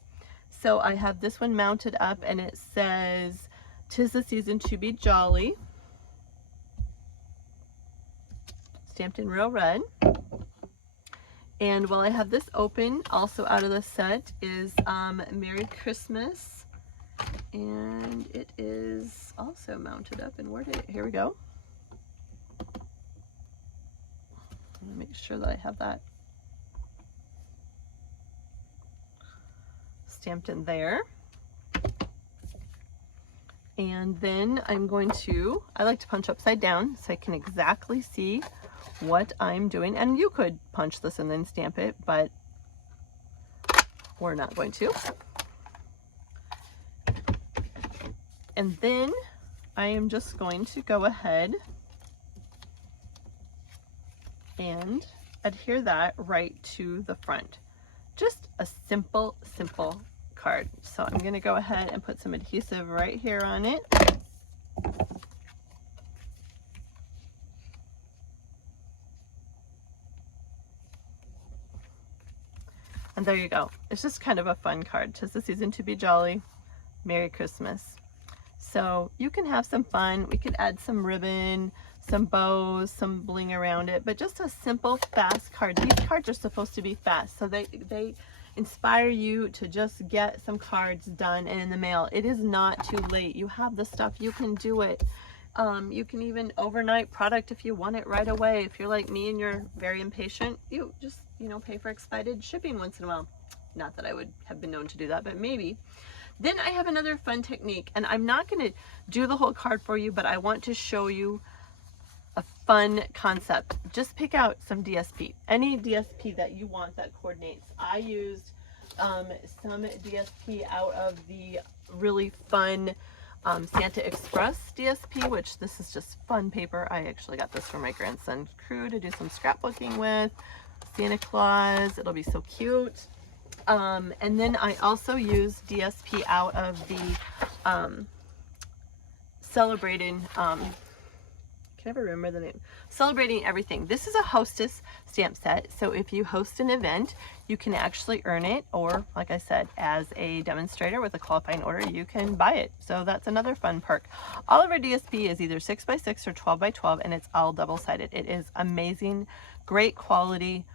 So I have this one mounted up and it says, "'Tis the season to be jolly." Stamped in real red. And while I have this open, also out of the set is Merry Christmas. And it is also mounted up. And where did it? Here we go. I'm gonna make sure that I have that stamped in there. And then I'm going to, I like to punch upside down so I can exactly see what I'm doing. And you could punch this and then stamp it, but we're not going to. And then I am just going to go ahead and adhere that right to the front. Just a simple, simple card. So I'm gonna go ahead and put some adhesive right here on it. And there you go. It's just kind of a fun card. 'Tis the season to be jolly. Merry Christmas. So you can have some fun. We could add some ribbon, some bows, some bling around it, but just a simple, fast card. These cards are supposed to be fast, so they inspire you to just get some cards done and in the mail. It is not too late. You have the stuff. You can do it. You can even overnight product if you want it right away. If you're like me and you're very impatient, you just, you know, pay for expedited shipping once in a while. Not that I would have been known to do that, but maybe. Then I have another fun technique, and I'm not going to do the whole card for you, but I want to show you a fun concept. Just pick out some DSP, any DSP that you want that coordinates. I used some DSP out of the really fun Santa Express DSP, which this is just fun paper. I actually got this for my grandson's crew to do some scrapbooking with. Santa Claus, it'll be so cute. And then I also use DSP out of the Celebrating, can never remember the name, Celebrating Everything. This is a hostess stamp set, so if you host an event, you can actually earn it, or like I said, as a demonstrator with a qualifying order, you can buy it. So that's another fun perk. All of our DSP is either 6x6 or 12x12, and it's all double-sided. It is amazing, great quality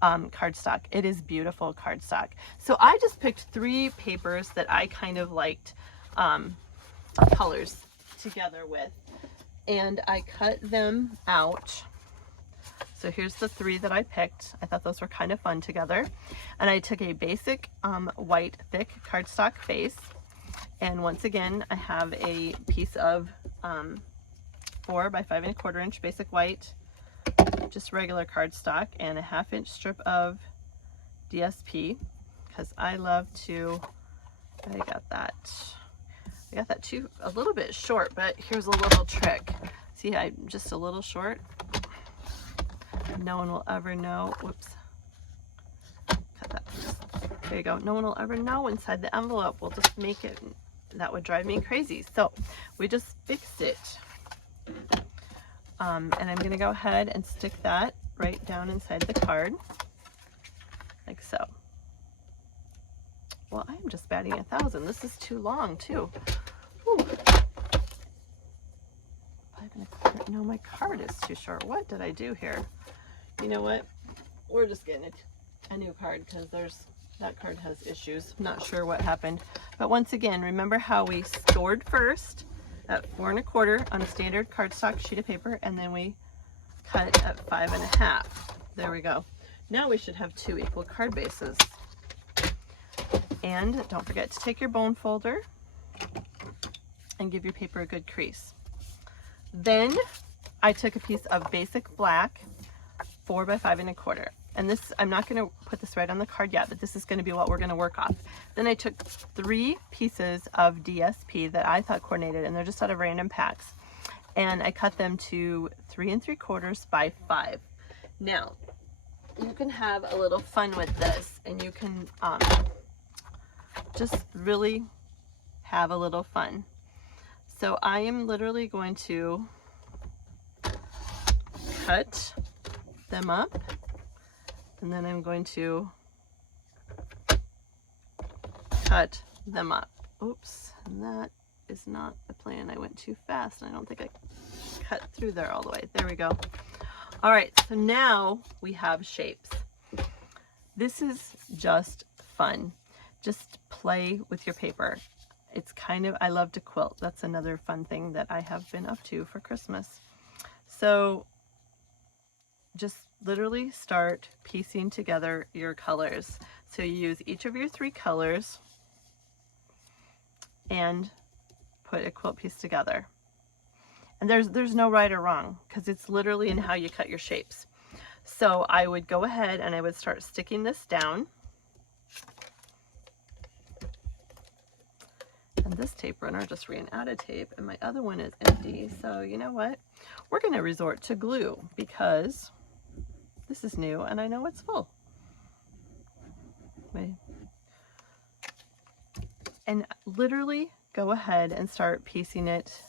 cardstock. It is beautiful cardstock. So I just picked 3 papers that I kind of liked colors together with, and I cut them out. So here's the 3 that I picked. I thought those were kind of fun together. And I took a basic white thick cardstock face, and once again I have a piece of 4 by 5 1/4 inch basic white, just regular cardstock, and a 1/2 inch strip of DSP, because I love to, I got that too a little bit short, but here's a little trick. See, I'm just a little short. No one will ever know. Whoops. Cut that. There you go. No one will ever know inside the envelope. We'll just make it. That would drive me crazy. So we just fixed it. And I'm going to go ahead and stick that right down inside the card. Like so. Well, I'm just batting 1,000. This is too long, too. Whew. 5 1/4. No, my card is too short. What did I do here? You know what? We're just getting a new card because that card has issues. I'm not sure what happened. But once again, remember how we scored first at 4 1/4 on a standard cardstock sheet of paper, and then we cut at 5 1/2. There we go. Now we should have 2 equal card bases. And don't forget to take your bone folder and give your paper a good crease. Then I took a piece of basic black 4 by 5 1/4. And this, I'm not going to put this right on the card yet, but this is going to be what we're going to work off. Then I took 3 pieces of DSP that I thought coordinated, and they're just out of random packs. And I cut them to 3 3/4 by 5. Now, you can have a little fun with this, and you can just really have a little fun. So I am literally going to cut them up, and then I'm going to cut them up. Oops, and that is not the plan. I went too fast, and I don't think I cut through there all the way. There we go. All right, so now we have shapes. This is just fun. Just play with your paper. It's kind of, I love to quilt. That's another fun thing that I have been up to for Christmas. So just literally start piecing together your colors. So you use each of your 3 colors and put a quilt piece together. And there's no right or wrong, because it's literally in how you cut your shapes. So I would go ahead and I would start sticking this down. And this tape runner just ran out of tape, and my other one is empty. So you know what? We're going to resort to glue because this is new and I know it's full. Wait. And literally go ahead and start piecing it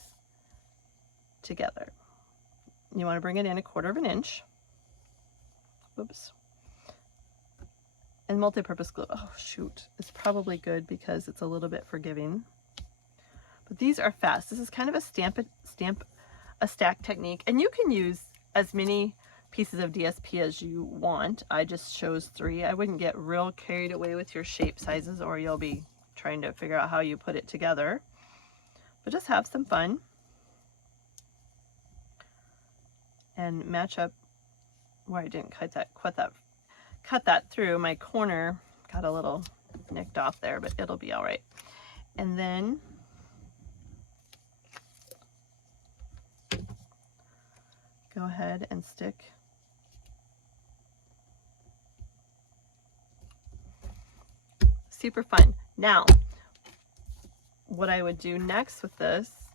together. You want to bring it in 1/4 inch. Whoops. And multi-purpose glue, oh shoot, it's probably good because it's a little bit forgiving. But these are fast. This is kind of a stack technique, and you can use as many pieces of DSP as you want. I just chose 3. I wouldn't get real carried away with your shape sizes, or you'll be trying to figure out how you put it together. But just have some fun and match up where I didn't cut that through. My corner got a little nicked off there, but it'll be all right. And then go ahead and stick super fun. Now, what I would do next with this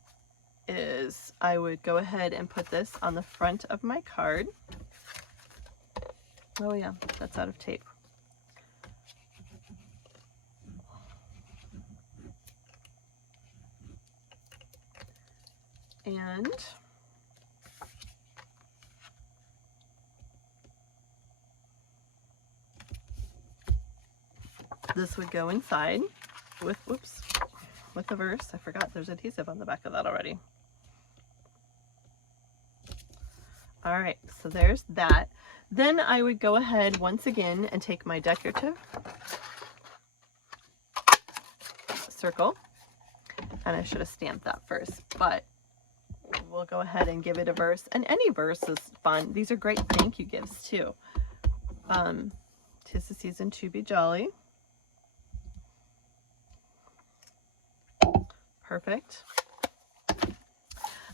is I would go ahead and put this on the front of my card. Oh yeah, that's out of tape. And this would go inside with, whoops, with the verse. I forgot there's adhesive on the back of that already. All right, so there's that. Then I would go ahead once again and take my decorative circle, and I should have stamped that first, but we'll go ahead and give it a verse, and any verse is fun. These are great thank you gifts too. 'Tis the season to be jolly. Perfect.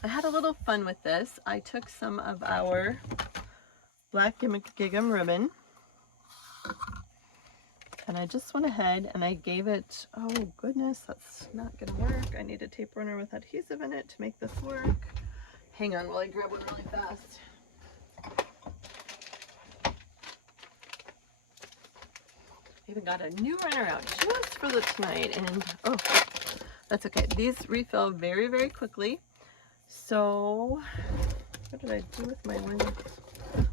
I had a little fun with this. I took some of our black Gig'em ribbon, and I just went ahead and I gave it, oh goodness, that's not gonna work. I need a tape runner with adhesive in it to make this work. Hang on while I grab one really fast. I even got a new runner out just for the tonight, and oh, that's okay. These refill very, very quickly. So what did I do with my one?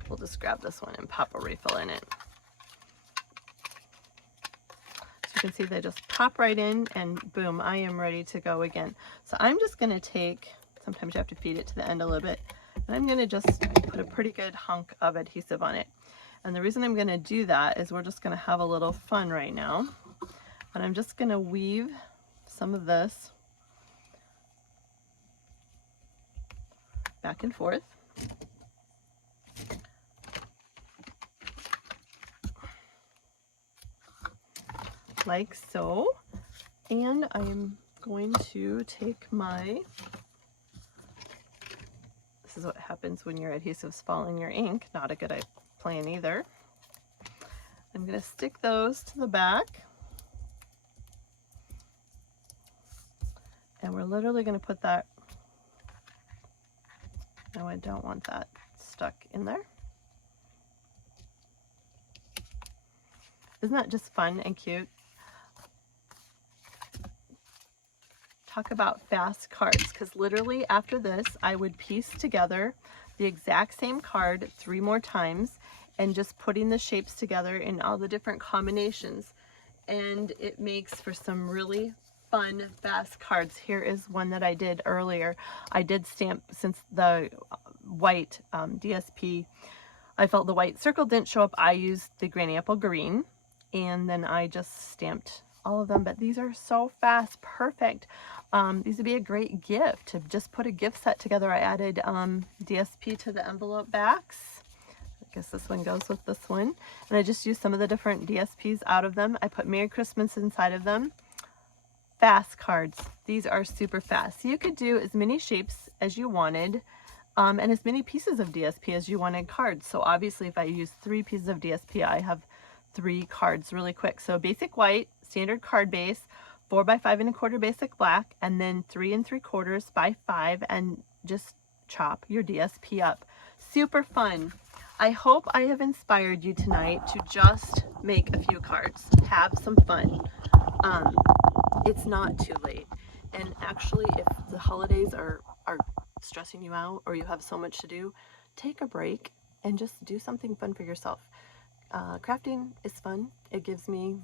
We'll just grab this one and pop a refill in it. So you can see they just pop right in and boom, I am ready to go again. So I'm just gonna take, sometimes you have to feed it to the end a little bit, and I'm gonna just put a pretty good hunk of adhesive on it. And the reason I'm gonna do that is we're just gonna have a little fun right now. And I'm just gonna weave some of this back and forth. Like so. And I'm going to take my, this is what happens when your adhesives fall in your ink, not a good plan either. I'm going to stick those to the back. And we're literally going to put that, no, I don't want that stuck in there. Isn't that just fun and cute? Talk about fast cards, because literally after this I would piece together the exact same card 3 more times and just putting the shapes together in all the different combinations, and it makes for some really fun fast cards. Here is one that I did earlier. I did stamp, since the white DSP, I felt the white circle didn't show up, I used the granny apple green, and then I just stamped all of them. But these are so fast, perfect. These would be a great gift to just put a gift set together. I added DSP to the envelope backs. I guess this one goes with this one. And I just used some of the different DSPs out of them. I put Merry Christmas inside of them. Fast cards. These are super fast. So you could do as many shapes as you wanted, and as many pieces of DSP as you wanted cards. So obviously if I use 3 pieces of DSP, I have 3 cards really quick. So basic white, standard card base, 4 by 5 1/4 basic black, and then 3 3/4 by 5, and just chop your DSP up. Super fun. I hope I have inspired you tonight to just make a few cards. Have some fun. It's not too late. And actually, if the holidays are stressing you out, or you have so much to do, take a break and just do something fun for yourself. Crafting is fun. It gives me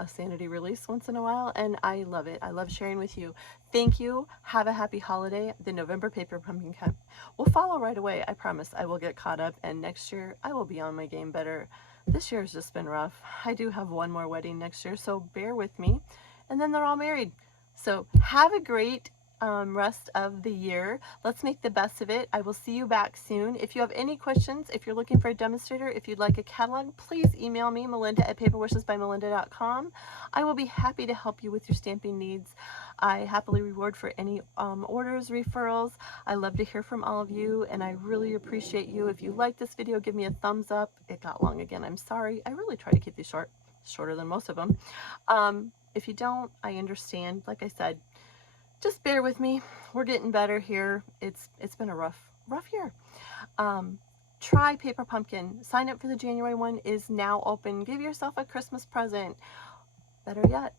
a sanity release once in a while, and I love it. I love sharing with you. Thank you. Have a happy holiday. The November Paper Pumpkin Cup will follow right away. I promise I will get caught up, and next year I will be on my game better. This year has just been rough. I do have one more wedding next year, so bear with me. And then they're all married. So have a great rest of the year. Let's make the best of it. I will see you back soon. If you have any questions, if you're looking for a demonstrator, if you'd like a catalog, please email me, melinda@paperwishesbymelinda.com. I will be happy to help you with your stamping needs. I happily reward for any orders, referrals. I love to hear from all of you, and I really appreciate you. If you like this video, give me a thumbs up. It got long again. I'm sorry. I really try to keep these shorter than most of them. If you don't, I understand. Like I said, just bear with me. We're getting better here. It's been a rough year. Try Paper Pumpkin. Sign up for the January one is now open. Give yourself a Christmas present. Better yet,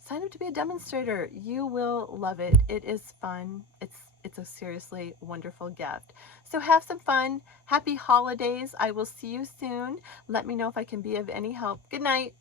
sign up to be a demonstrator. You will love it. It is fun. It's a seriously wonderful gift. So have some fun. Happy holidays. I will see you soon. Let me know if I can be of any help. Good night.